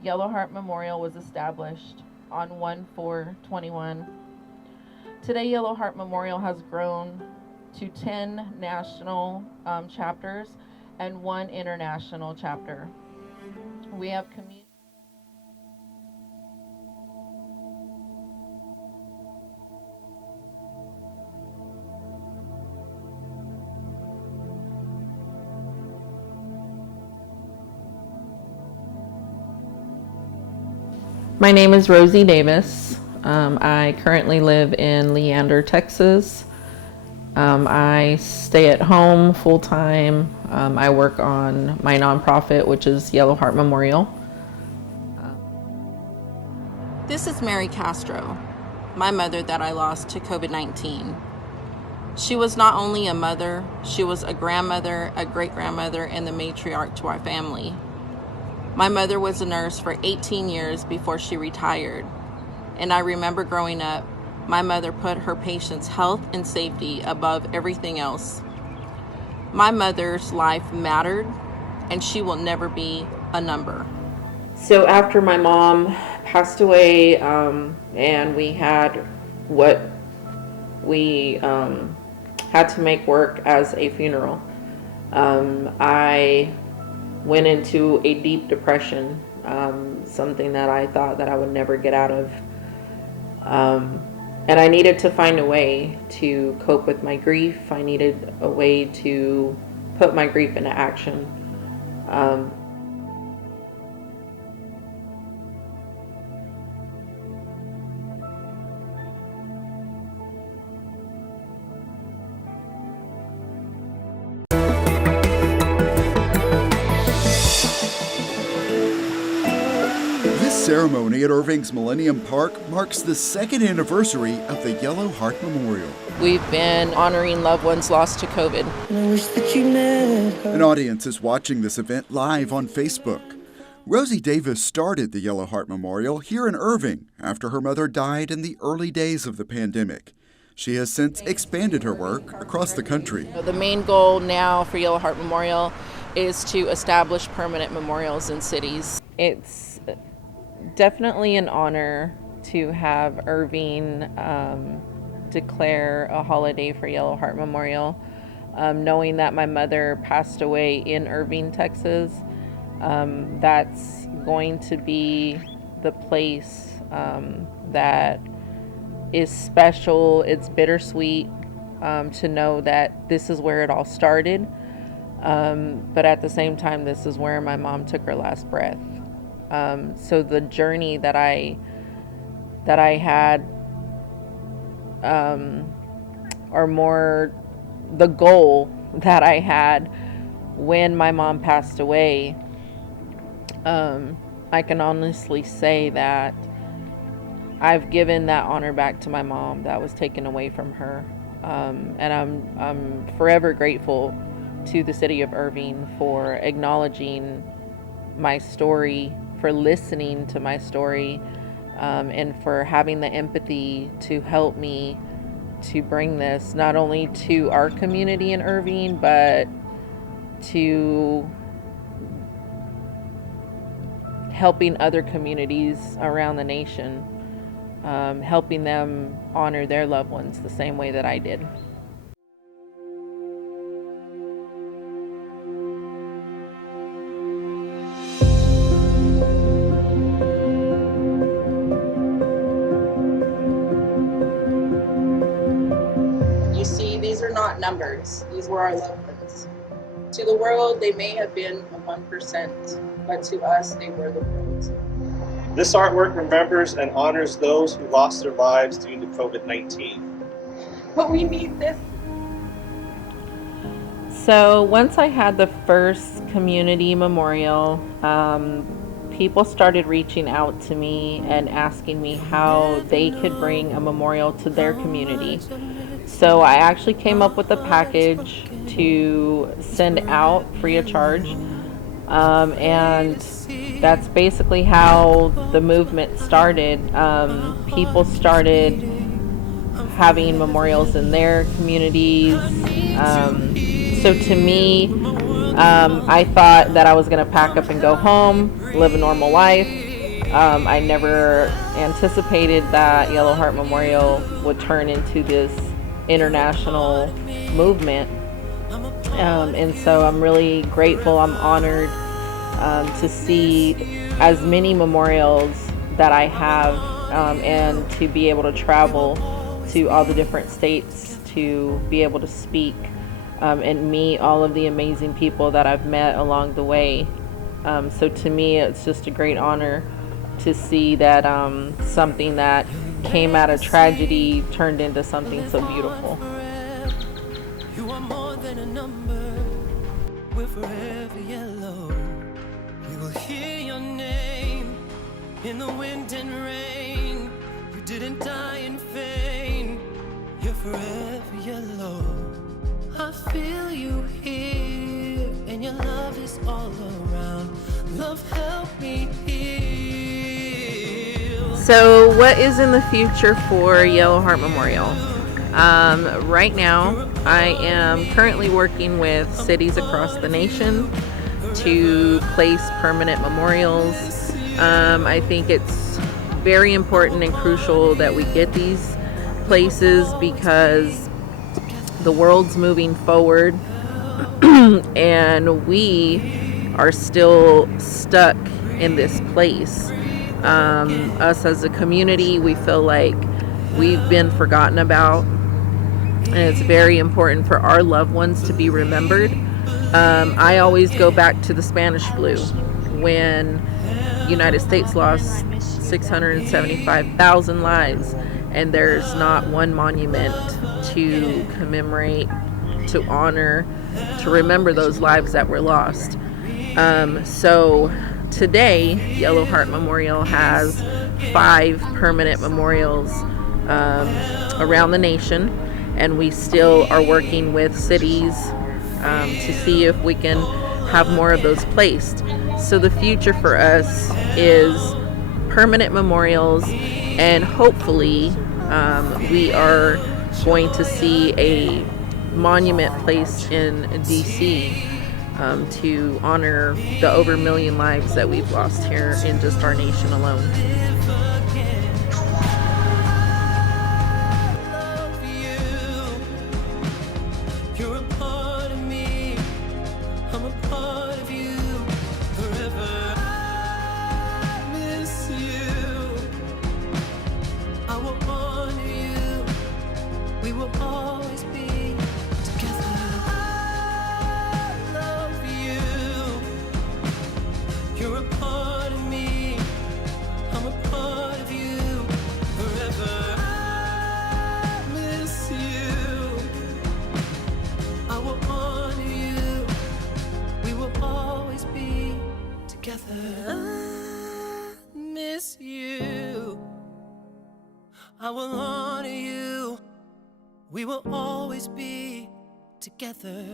Yellow Heart Memorial was established on 1/4/21. Today, Yellow Heart Memorial has grown to 10 national chapters and 1 international chapter. We have community. My name is Rosie Davis. I currently live in Leander, Texas. I stay at home full time. I work on my nonprofit, which is Yellow Heart Memorial. This is Mary Castro, my mother that I lost to COVID-19. She was not only a mother, she was a grandmother, a great-grandmother, and the matriarch to our family. My mother was a nurse for 18 years before she retired, and I remember growing up, my mother put her patients' health and safety above everything else. My mother's life mattered, and she will never be a number. So after my mom passed away, and we had what we had to make work as a funeral, I went into a deep depression, something that I thought that I would never get out of. And I needed to find a way to cope with my grief. I needed a way to put my grief into action. This ceremony at Irving's Millennium Park marks the 2nd anniversary of the Yellow Heart Memorial. We've been honoring loved ones lost to COVID. An audience is watching this event live on Facebook. Rosie Davis started the Yellow Heart Memorial here in Irving after her mother died in the early days of the pandemic. She has since expanded her work across the country. The main goal now for Yellow Heart Memorial is to establish permanent memorials in cities. It's definitely an honor to have Irving declare a holiday for Yellow Heart Memorial. Knowing that my mother passed away in Irving, Texas, that's going to be the place that is special. It's bittersweet to know that this is where it all started, but at the same time, this is where my mom took her last breath. So the journey that I had, or more the goal that I had when my mom passed away, I can honestly say that I've given that honor back to my mom that was taken away from her. And I'm forever grateful to the city of Irving for acknowledging my story, for listening to my story, and for having the empathy to help me to bring this not only to our community in Irving, but to helping other communities around the nation, helping them honor their loved ones the same way that I did. You see, these are not numbers. These were our loved ones. To the world, they may have been a 1%, but to us, they were the world. This artwork remembers and honors those who lost their lives due to COVID-19. But we need this. So once I had the first community memorial, people started reaching out to me and asking me how they could bring a memorial to their community. So I actually came up with a package to send out free of charge. And that's basically how the movement started. People started having memorials in their communities. So to me, I thought that I was going to pack up and go home, live a normal life. I never anticipated that Yellow Heart Memorial would turn into this international movement. And so I'm really grateful, I'm honored to see as many memorials that I have, and to be able to travel to all the different states to be able to speak and meet all of the amazing people that I've met along the way. So to me, it's just a great honor to see that something that came out of tragedy turned into something so beautiful. You are more than a number. We're forever yellow. We will hear your name in the wind and rain. You didn't die in vain. You're forever yellow. I feel you here, and your love is all around. Love, help me heal. So what is in the future for Yellow Heart Memorial? Right now, I am currently working with cities across the nation to place permanent memorials. I think it's very important and crucial that we get these places because the world's moving forward and we are still stuck in this place. Us as a community, we feel like we've been forgotten about, and it's very important for our loved ones to be remembered. I always go back to the Spanish flu when the United States lost 675,000 lives, and there's not one monument to commemorate, to honor, to remember those lives that were lost. So today, Yellow Heart Memorial has 5 permanent memorials around the nation, and we still are working with cities to see if we can have more of those placed. So the future for us is permanent memorials, and hopefully we are going to see a monument placed in DC to honor the over 1 million lives that we've lost here in just our nation alone. I will honor you. We will always be together.